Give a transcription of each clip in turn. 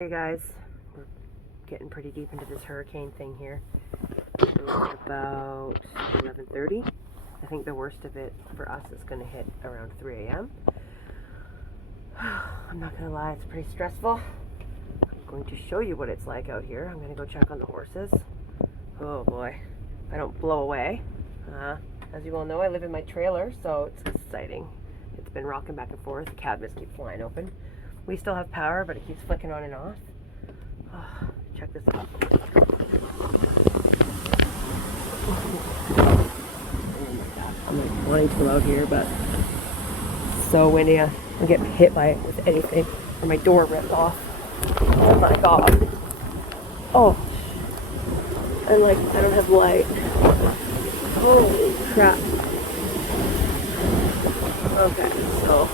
Hey guys, we're getting pretty deep into this hurricane thing here. It's about 11:30. I think the worst of it for us is going to hit around 3 a.m. I'm not going to lie, it's pretty stressful. I'm going to show you what it's like out here. I'm going to go check on the horses. Oh boy, I don't blow away. As you all know, I live in my trailer, so it's exciting. It's been rocking back and forth. The cabinets keep flying open. We still have power, but it keeps flicking on and off. Oh, check this out. I'm like wanting to go out here, but it's so windy. I'm getting hit by it with anything, or my door ripped off. Oh my god. Oh, and like I don't have light. Holy crap. Okay, so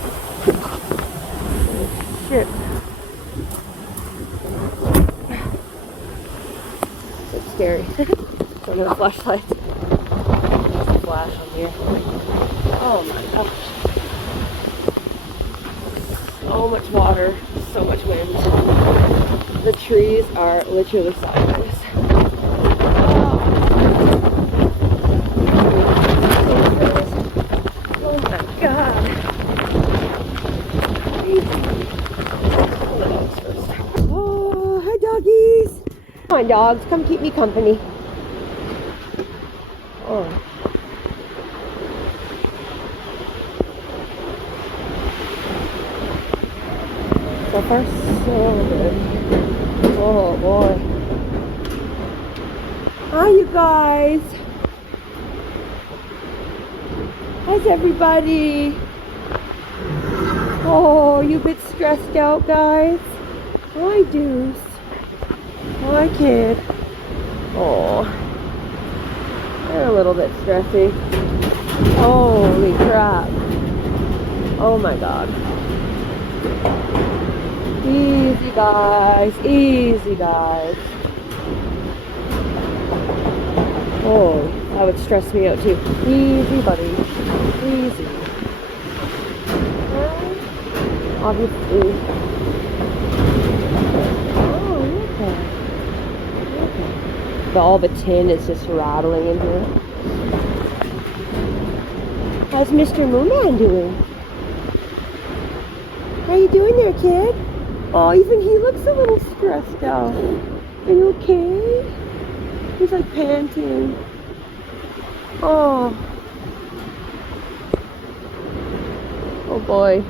shit. It's scary. Don't have a flashlight. There's a flash on here. Oh my gosh. So much water, so much wind. The trees are literally sideways. Oh my god. Oh, hi doggies. Come on dogs, come keep me company. Oh. So far, so good. Oh boy. Hi you guys. How's everybody? Oh, you a bit stressed out, guys? Hi, Deuce. Hi, kid. Oh, they're a little bit stressy. Holy crap. Oh my god. Easy, guys. Easy, guys. Oh, that would stress me out too. Easy, buddy. Easy. Obviously. Oh, okay. Okay. But all the tin is just rattling in here. How's Mr. Moonman doing? How you doing there, kid? Oh, even he looks a little stressed out. Are you okay? He's like panting. Oh. Oh boy.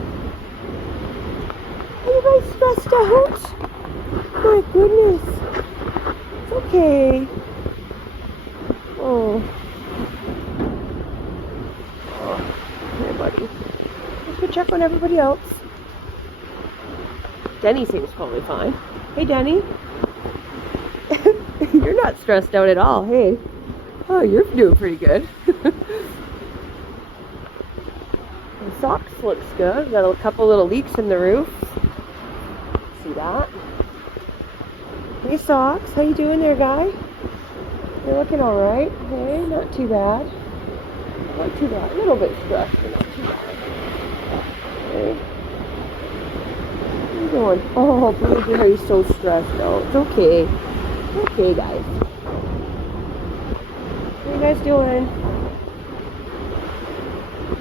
Are you guys stressed out? My goodness. It's okay. Oh. Oh. Here, buddy. Let's go check on everybody else. Denny seems probably fine. Hey, Denny. You're not stressed out at all. Hey. Oh, you're doing pretty good. The socks looks good. Got a couple little leaks in the roof. See that? Hey, Socks. How you doing there, guy? You're looking all right. Hey, not too bad. Not too bad. A little bit stressed, but not too bad. Hey. How you doing? Oh, baby, how you so stressed out? It's okay. It's okay, guys. How you guys doing?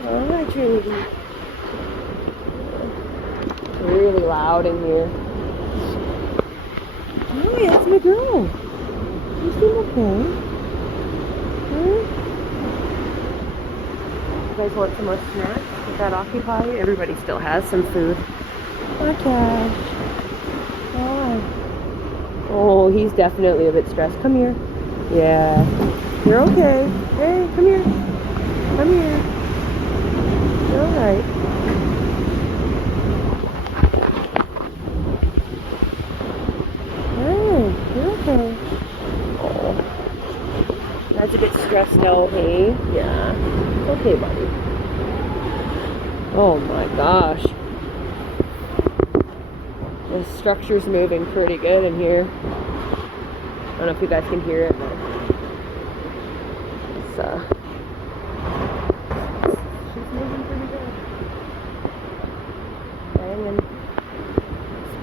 All right, Trinity. It's really loud in here. Oh, yeah, that's my girl. You seem okay. Huh? You guys want some more snacks? Does that occupy you? Everybody still has some food. Okay. Why? Oh, he's definitely a bit stressed. Come here. Yeah. You're okay. Hey, come here. Come here. You're alright. Hey, you're okay. Oh. That's a bit stressed out, hey? Yeah. It's okay, buddy. Oh my gosh. The structure's moving pretty good in here. I don't know if you guys can hear it, but it's she's moving pretty good. Banging.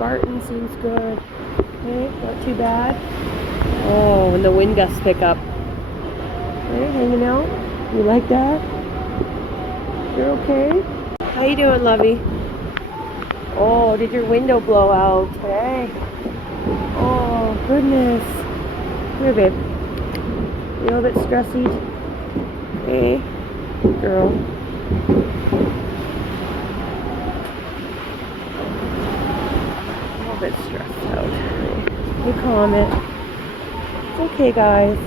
Spartan seems good. Okay, not too bad. Oh, when the wind gusts pick up. Okay, hanging out. You like that? You're okay? How you doing, lovey? Oh, did your window blow out today? Oh, goodness. Here, babe. You a little bit stressy? Hey, girl. A little bit stressed out. You calm it. It's okay, guys.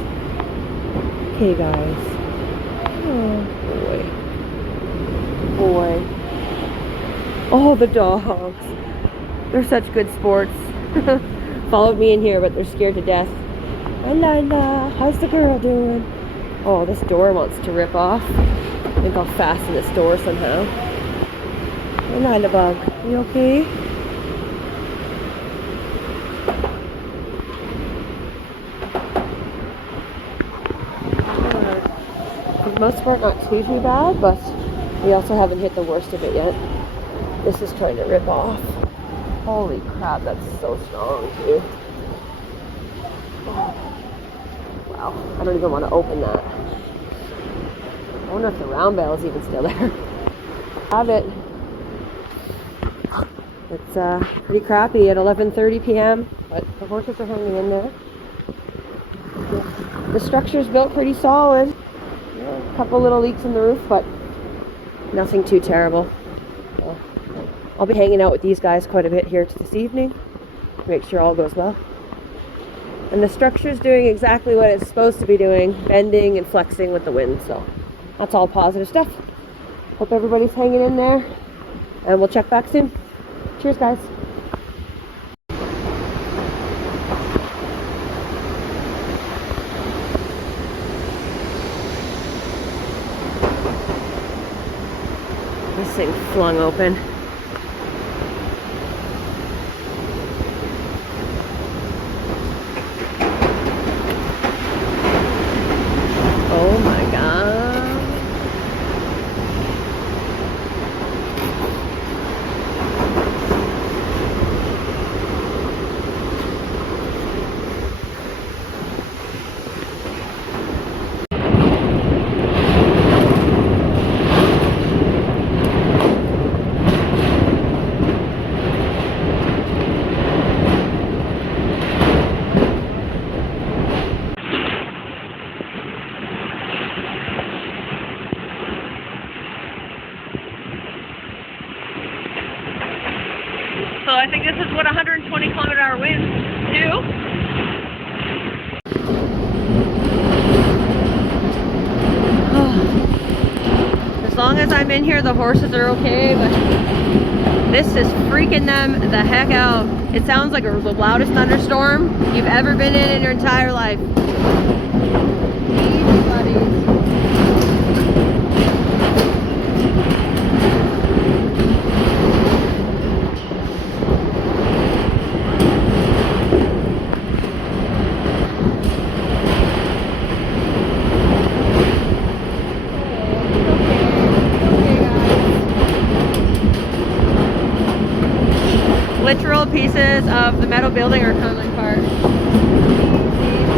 Okay, guys. Oh, boy. Oh, the dogs. They're such good sports. Followed me in here, but they're scared to death. Lila, how's the girl doing? Oh, this door wants to rip off. I think I'll fasten this door somehow. Lila bug, you okay? For the most part, not too bad, but we also haven't hit the worst of it yet. This is trying to rip off. Holy crap, that's so strong too. Oh. Wow, I don't even want to open that. I wonder if the round bale is even still there. Have it. It's pretty crappy at 11:30 p.m., but the horses are hanging in there. The structure's built pretty solid. A couple little leaks in the roof, but nothing too terrible. So I'll be hanging out with these guys quite a bit here this evening. Make sure all goes well. And the structure's doing exactly what it's supposed to be doing, bending and flexing with the wind, so that's all positive stuff. Hope everybody's hanging in there, and we'll check back soon. Cheers, guys. This thing flung open. Oh my God. So I think this is what 120-kilometer-hour winds do. As long as I'm in here, the horses are okay, but this is freaking them the heck out. It sounds like the loudest thunderstorm you've ever been in your entire life. Easy, buddies. Literal pieces of the metal building are coming apart.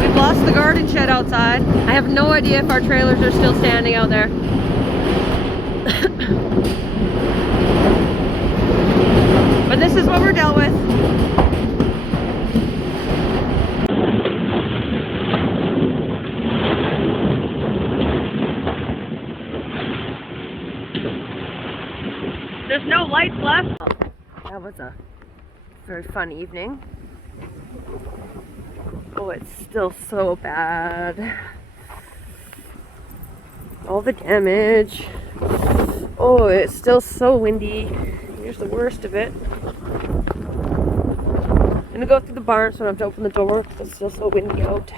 We've lost the garden shed outside. I have no idea if our trailers are still standing out there. But this is what we're dealt with. There's no lights left. That was a very fun evening. Oh, it's still so bad. All the damage. Oh, it's still so windy. Here's the worst of it. I'm gonna go through the barn, so I don't have to open the door because it's still so windy out.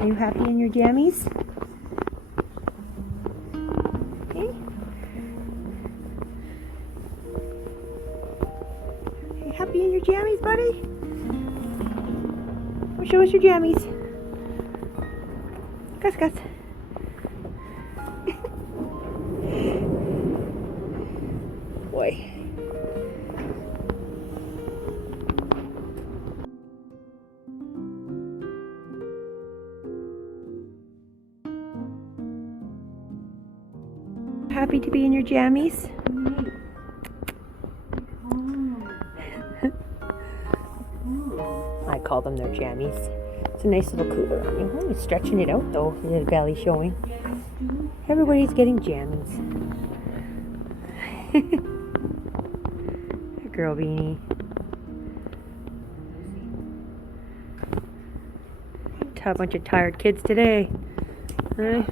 Are you happy in your jammies? Okay. Are you happy in your jammies, buddy? Well, show us your jammies. Gus, Gus. Boy. Happy to be in your jammies? I call them their jammies. It's a nice little cooler on you. Oh, he's stretching it out though, his belly showing. Everybody's getting jammies. Girl beanie. A bunch of tired kids today. Right?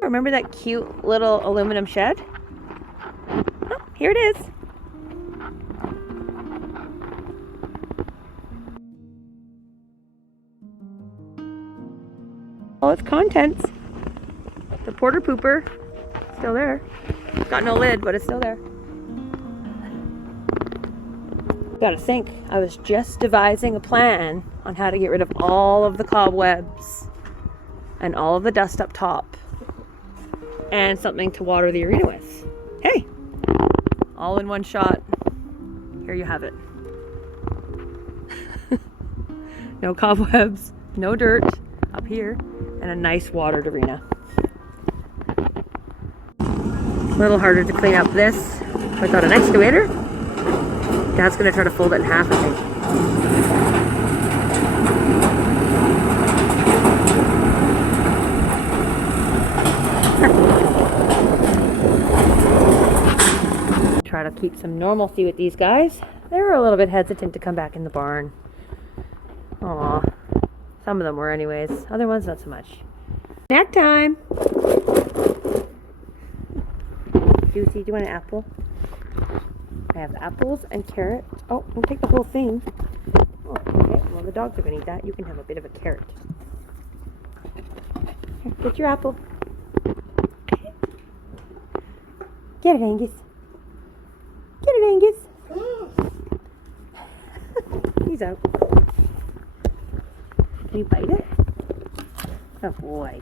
Remember that cute little aluminum shed? Oh, here it is. All its contents. The porter pooper, still there. It's got no lid, but it's still there. Gotta think, I was just devising a plan on how to get rid of all of the cobwebs and all of the dust up top and something to water the arena with. Hey, all in one shot. Here you have it. No cobwebs, no dirt up here, and a nice watered arena. A little harder to clean up this without an excavator. Dad's gonna try to fold it in half, I think. Try to keep some normalcy with these guys. They were a little bit hesitant to come back in the barn. Aw, some of them were anyways. Other ones not so much. Snack time! Juicy, do you want an apple? I have apples and carrots. Oh, don't take the whole thing. Oh, okay, well the dogs are gonna eat that. You can have a bit of a carrot. Here, get your apple. Get it, Angus. Get it, Angus. He's out. Can you bite it? Oh boy.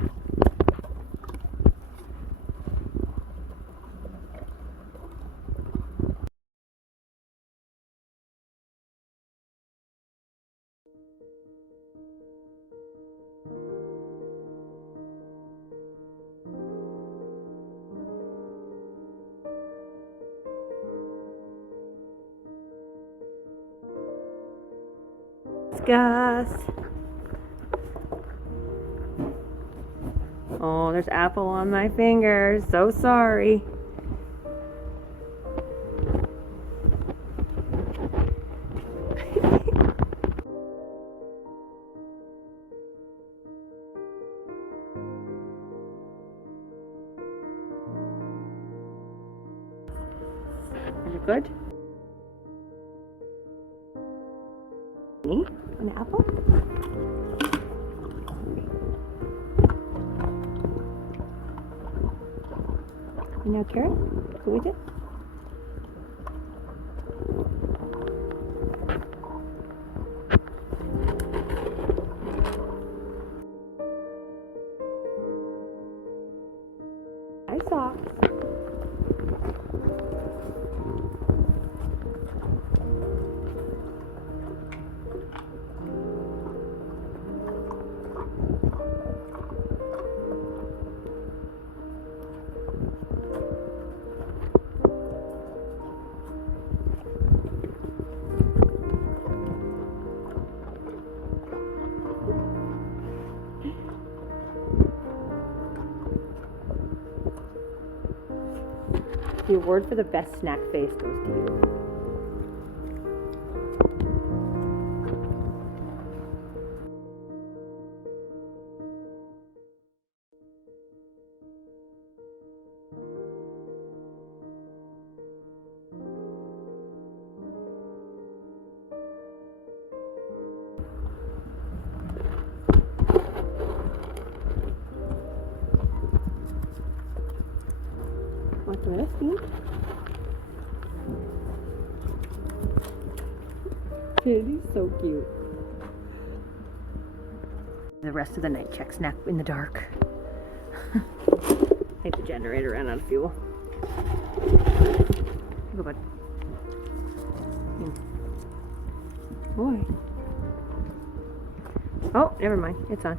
Gus. Oh, there's apple on my fingers. So sorry. Good? An apple? You know, carrot? Go with it? Nice socks. The award for the best snack face goes to you. Want some of this, Bean? He's so cute. The rest of the night check snack in the dark. I think the generator ran out of fuel. Go, bud. Boy. Oh, never mind. It's on.